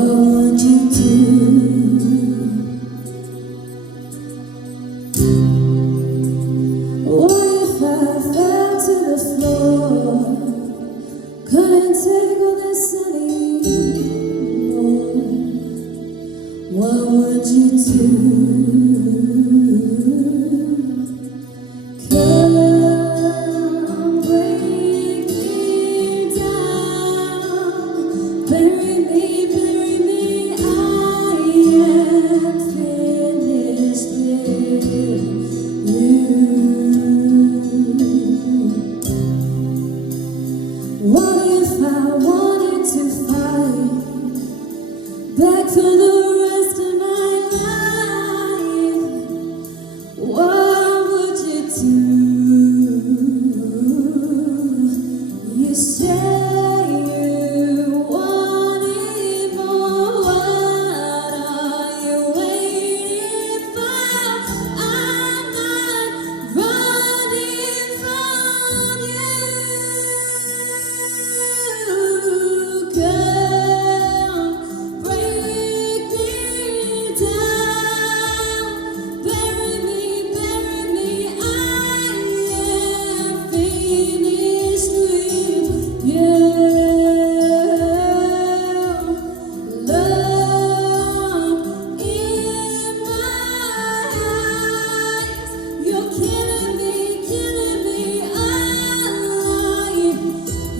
would you do? What if I fell to the floor? Couldn't take all this anymore. What would you do? Come break me down, bury me, I am finished with you. What if I wanted to fight back for the rest of my life? What would you do? You say you want it more. What are you waiting for? I'm not running from you. Come break me down, bury me, I am finished with you. Love in my eyes, you're killing me, alive.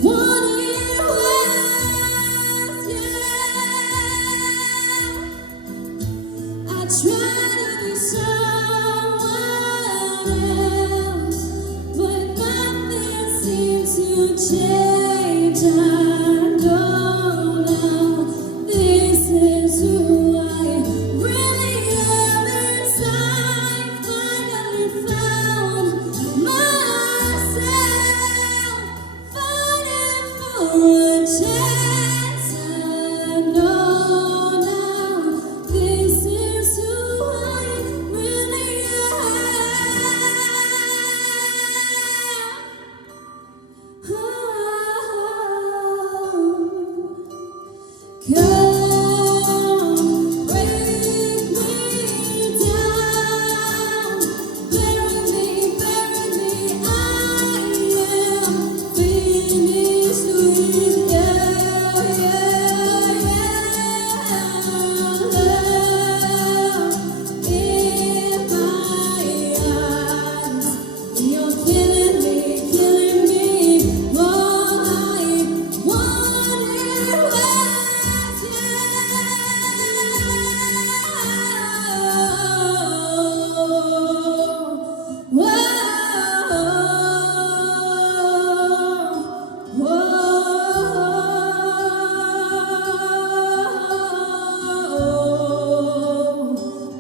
Want it worse, yeah. I try to be someone else, but nothing seems to change. I know now this is who I really am inside. Finally found myself, fighting for a chance. I know now this is who I really am. Come break me down, bury me, I am finished with you. Love in my eyes, you're killing me, more. I want it worse,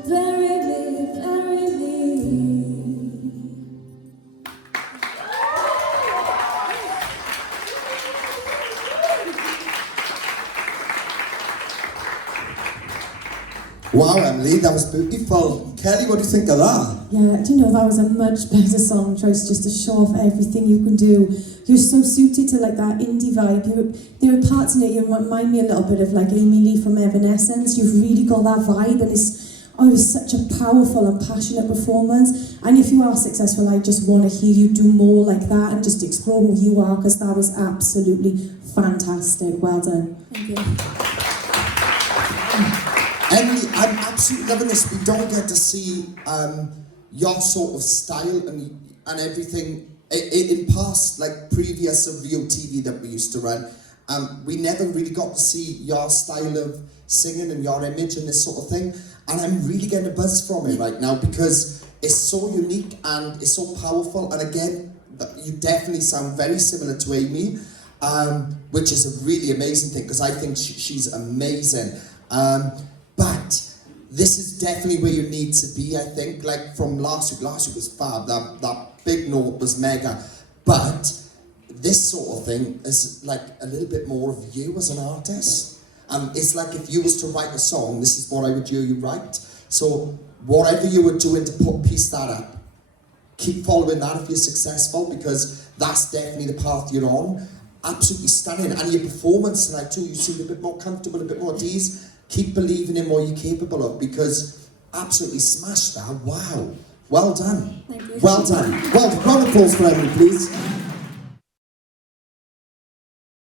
bury me. Wow, Emily, that was beautiful. Kelly, what do you think of that? Yeah, do you know, that was a much better song choice, just to show off everything you can do. You're so suited to like that indie vibe. There are parts in it you remind me a little bit of like Amy Lee from Evanescence. You've really got that vibe, and it was such a powerful and passionate performance. And if you are successful, I just want to hear you do more like that and just explore who you are, because that was absolutely fantastic. Well done. Thank you. Emily, I'm absolutely loving this. We don't get to see your sort of style and everything in past, like previous of VOTV that we used to run. We never really got to see your style of singing and your image and this sort of thing. And I'm really getting a buzz from it right now, because it's so unique and it's so powerful. And again, you definitely sound very similar to Amy, which is a really amazing thing, because I think she's amazing. But this is definitely where you need to be, I think. Like from last week was fab, that big note was mega. But this sort of thing is like a little bit more of you as an artist. It's like if you was to write a song, this is what I would hear you write. So whatever you were doing to piece that up, keep following that if you're successful, because that's definitely the path you're on. absolutely stunning. And your performance tonight too, you seemed a bit more comfortable, a bit more at ease. Keep believing in what you're capable of, because absolutely smashed that. Wow. Well done. Thank you. Well done. Well, round of applause for Emily, please.